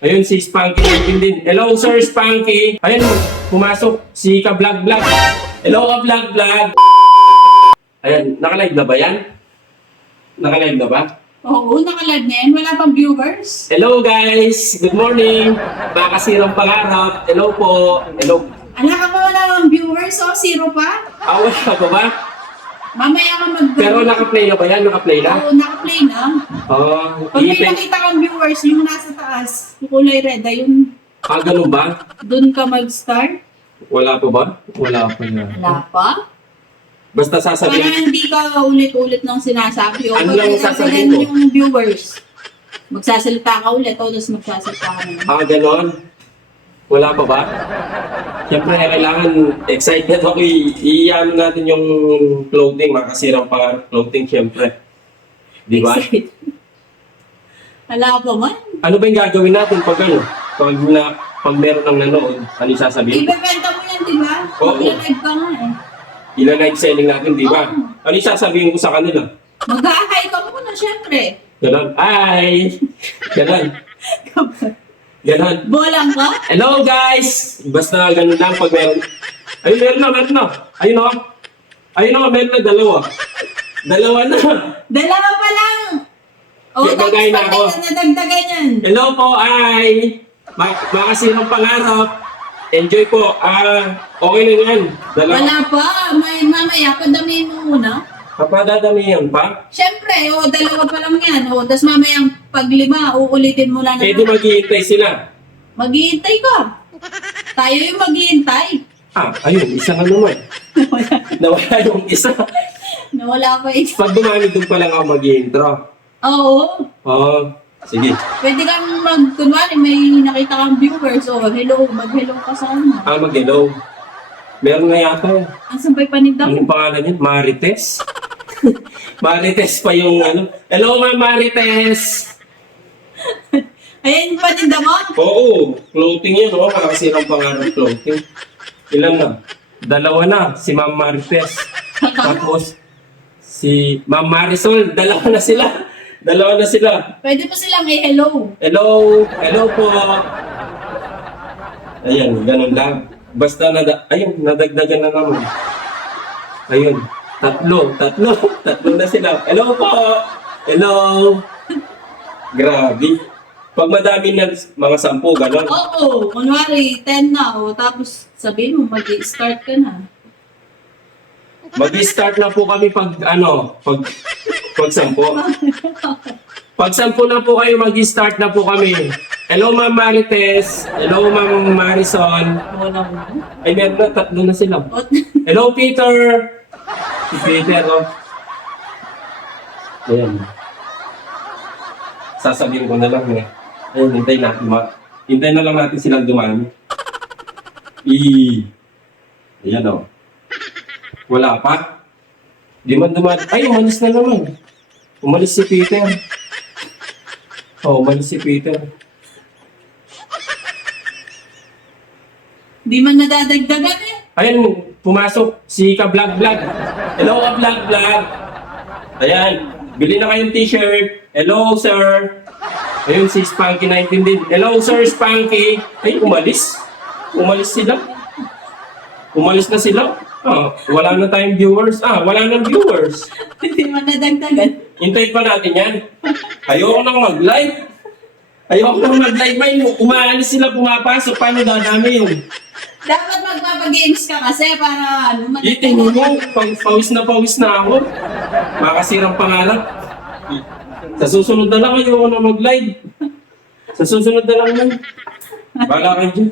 Ayun, si Spanky natin din. Hello, Sir Spanky. Ayun, pumasok si Ka-Vlog Vlog. Hello, Ka-Vlog Vlog. Ayun, nakalive na ba yan? Nakalive na ba? Oo, nakalive na yan. Wala pang viewers. Hello, guys. Good morning. Mga kasirang pangarap. Hello po. Hello. Ala ka pa wala pang viewers, oh, zero pa. Awas ka pa ba? Mamaya ka mag- Pero naka-play na ba yan? Naka-play na? Oo, naka-play na. Oh, Pag may nakita kang viewers, yung nasa taas, yung kulay red, ayun, ganun ba? dun ka mag-start. Wala pa ba? Wala pa na. Wala pa. Basta Para sasabihin. hindi ka ulit-ulit ng sinasabi. O Ano pag lang sasabihin tinatanggalan mo? yung viewers, magsasalita ka ulit, o tapos magsasalita ka naman. Ganon? Wala pa ba? Siyempre, kailangan excited ako. I-ano natin yung clothing, makasirang pangarap clothing, siyempre. Di ba? Excited. Wala pa man. Ano ba yung gagawin natin pag ano? Pag meron ng nanood, ano yung sasabihin? Ibebenta mo yan, di ba? Oo. Mag-live ka nga eh. Ila-live selling natin, di ba? Oo. Ano yung sasabihin ko sa kanila? Mag-hi ka muna, syempre. Ganon. Hi! Ganon. Ganon. Bolang ka? Hello guys! Basta ganun lang pag meron. Ayun, meron na. Ayun o. Ayun o, meron na dalawa. Dalawa na. Dalawa pa lang. O, Yung tapos bagay na pag ako. nadagdagan yan. Hello po, ay! Makasirang pangarap. Enjoy po. Okay na yan. Dalawa. Wala pa. May mamaya, padamihin mo muna. Papadadamihan pa? Syempre, o, dalawa pa lang yan. O, tapos mamaya, pag lima, uulitin mo lang Eh di maghihintay sila. Maghihintay ka. Tayo yung maghihintay. Ayun, isa na naman. Nawala yung isa. Nawala pa isa. Pag dumami doon pa lang ako mag-intro. Oo. Sige. Pwede kang kunwari, may nakita kang viewers. O, hello, mag-hello ka sa ano. Mag-hello. Meron na yata. Ang sampay paninda mo. Anong pangalan yun? Marites? Marites pa yung ano. Hello, Ma'am Marites! Ayan yung paninda mo. Oo, clothing yun. Makakasirang pangarap clothing. Ilan na? Dalawa na, si Ma'am Marites. Tapos, si Ma'am Marisol. Dalawa na sila. Dalawa na sila. Pwede pa silang hello. Hello! Hello po! Ayan, ganun lang. Basta ayun, nadagdagan na naman. Ayun, tatlo na sila. Hello po! Hello! Grabe. Pag madami na, mga 10, gano'n. Oo, kunwari, 10 na. O, tapos sabihin mo, mag-start ka na. Mag-start na po kami pag 10. Pag 10 na po kayo, mag-start na po kami. Hello, Ma'am Marites. Hello, Ma'am Marisol. Wala mo. Ay, meron na, 3 na sila. O, Hello, Peter! Si Peter, oh. Ayan. Sasabihin ko na lang, eh. Ayun, hintay na lang natin silang dumami. Ayan, oh. Wala pa? Di man dumami. Ay, umalis na naman. Umalis si Peter. Umalis si Peter. di man nadadagdagan eh. Ayun, pumasok si Ka-Vlog Vlog. Hello, Ka-Vlog Vlog. Ayan, bili na kayong t-shirt. Hello, sir. Ayun, si Spanky 19 din. Hello, Sir Spanky. Ay, umalis. Umalis sila. Umalis na sila. Wala na tayong viewers. Wala nang viewers. Di man nadagdagan. Hintayin pa natin yan. Ayoko nang mag-live. Ayoko nang mag-live. May umaalis sila, pumapasok. Paano dadami yun? Dapat magpapagames ka kasi para ano, Tingnan mo, pawis na ako. Makasirang pangarap. Sa susunod na lang, ayoko na mag-live. Sa susunod na lang yan. Bala kayo dyan.